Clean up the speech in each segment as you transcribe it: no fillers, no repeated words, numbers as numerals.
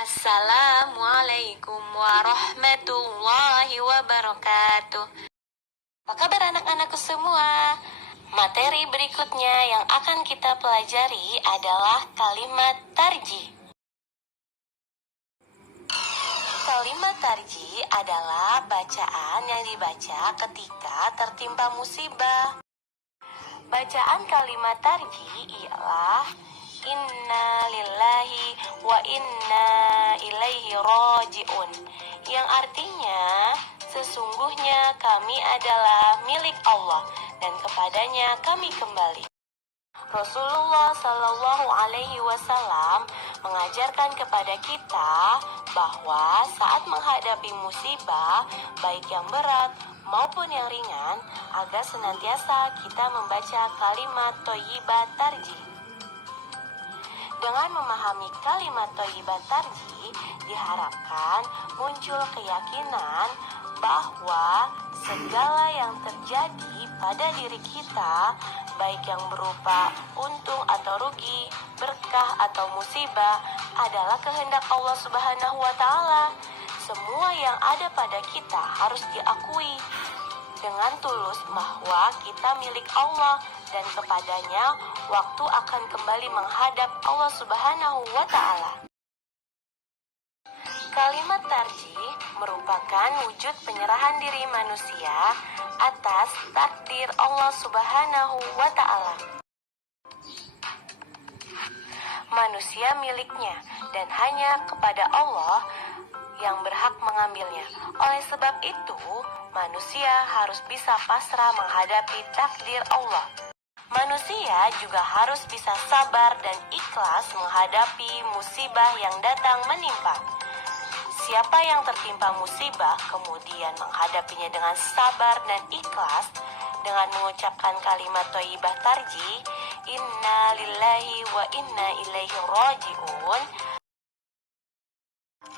Assalamualaikum warahmatullahi wabarakatuh. Apa kabar anak-anakku semua? Materi berikutnya yang akan kita pelajari adalah kalimat tarjih. Kalimat tarjih adalah bacaan yang dibaca ketika tertimpa musibah. Bacaan kalimat tarjih ialah Inna lillahi wa inna ilaihi raji'un, yang artinya sesungguhnya kami adalah milik Allah dan kepadanya kami kembali. Rasulullah Shallallahu Alaihi Wasallam mengajarkan kepada kita bahwa saat menghadapi musibah, baik yang berat maupun yang ringan, agar senantiasa kita membaca kalimat thayyibah tarjih. Dengan memahami kalimat thayyibah tarjih, diharapkan muncul keyakinan bahwa segala yang terjadi pada diri kita, baik yang berupa untung atau rugi, berkah atau musibah, adalah kehendak Allah Subhanahu wa Ta'ala. Semua yang ada pada kita harus diakui dengan tulus bahwa kita milik Allah dan kepadanya waktu akan kembali menghadap Allah Subhanahu wa Ta'ala. Kalimat tarjih merupakan wujud penyerahan diri manusia atas takdir Allah Subhanahu wa Ta'ala. Manusia miliknya dan hanya kepada Allah yang berhak mengambilnya. Oleh sebab itu, manusia harus bisa pasrah menghadapi takdir Allah. Manusia juga harus bisa sabar dan ikhlas menghadapi musibah yang datang menimpa. Siapa yang tertimpa musibah kemudian menghadapinya dengan sabar dan ikhlas dengan mengucapkan kalimat thayyibah tarjih, Inna lillahi wa inna ilaihi raji'un,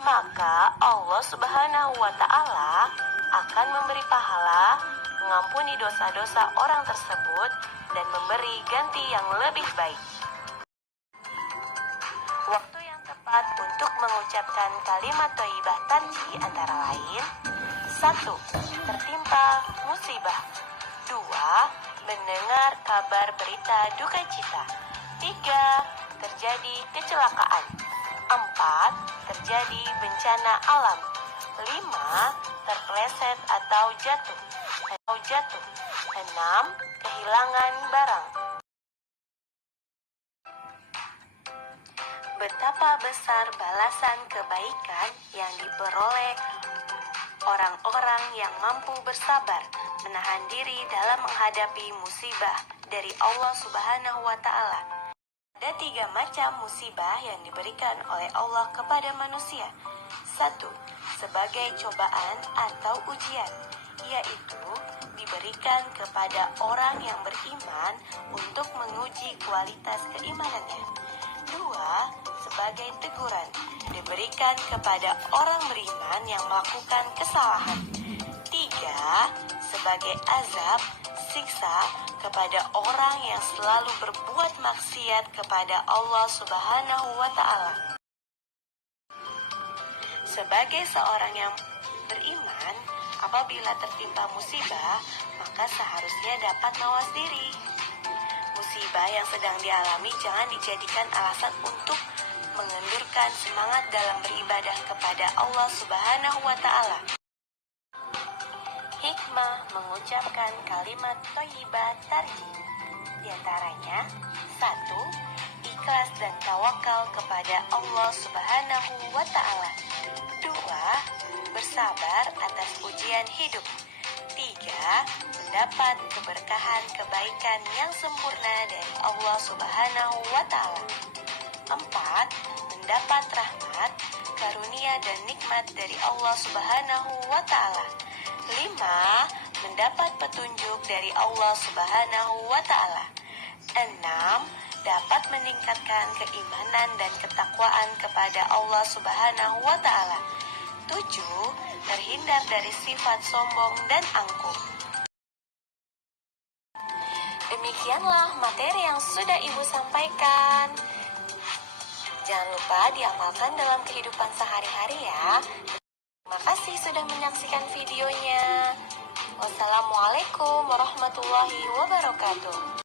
maka Allah Subhanahu wa Ta'ala akan memberi pahala, mengampuni dosa-dosa orang tersebut, dan memberi ganti yang lebih baik. Waktu yang tepat untuk mengucapkan kalimat thayyibah tarjih antara lain: 1. Tertimpa musibah. 2. Mendengar kabar berita duka cita. 3. Terjadi kecelakaan. 4. Terjadi bencana alam. 5. Terpeleset atau jatuh. 6. Kehilangan barang. Betapa besar balasan kebaikan yang diperoleh orang-orang yang mampu bersabar, menahan diri dalam menghadapi musibah dari Allah Subhanahu wa Ta'ala. Ada 3 macam musibah yang diberikan oleh Allah kepada manusia. 1. Sebagai cobaan atau ujian, yaitu diberikan kepada orang yang beriman untuk menguji kualitas keimanannya. 2. Sebagai teguran, diberikan kepada orang beriman yang melakukan kesalahan. 3. Sebagai azab, siksa kepada orang yang selalu berbuat maksiat kepada Allah Subhanahu wa Ta'ala. Sebagai seorang yang beriman, apabila tertimpa musibah, maka seharusnya dapat mawas diri. Musibah yang sedang dialami jangan dijadikan alasan untuk mengendurkan semangat dalam beribadah kepada Allah Subhanahu wa Ta'ala. Hikmah mengucapkan kalimat thayyibah tarjih, di antaranya: 1. Ikhlas dan tawakal kepada Allah Subhanahu wa Ta'ala. 2. Bersabar atas ujian hidup. 3. Mendapat keberkahan kebaikan yang sempurna dari Allah Subhanahu wa Ta'ala. 4. Mendapat rahmat, karunia dan nikmat dari Allah Subhanahu wa Ta'ala. 5. Mendapat petunjuk dari Allah Subhanahu wa Ta'ala. 6. Dapat meningkatkan keimanan dan ketakwaan kepada Allah Subhanahu wa Ta'ala. 7. Terhindar dari sifat sombong dan angkuh. Demikianlah materi yang sudah Ibu sampaikan. Jangan lupa diamalkan dalam kehidupan sehari-hari ya. Terima kasih sudah menyaksikan videonya. Wassalamualaikum warahmatullahi wabarakatuh.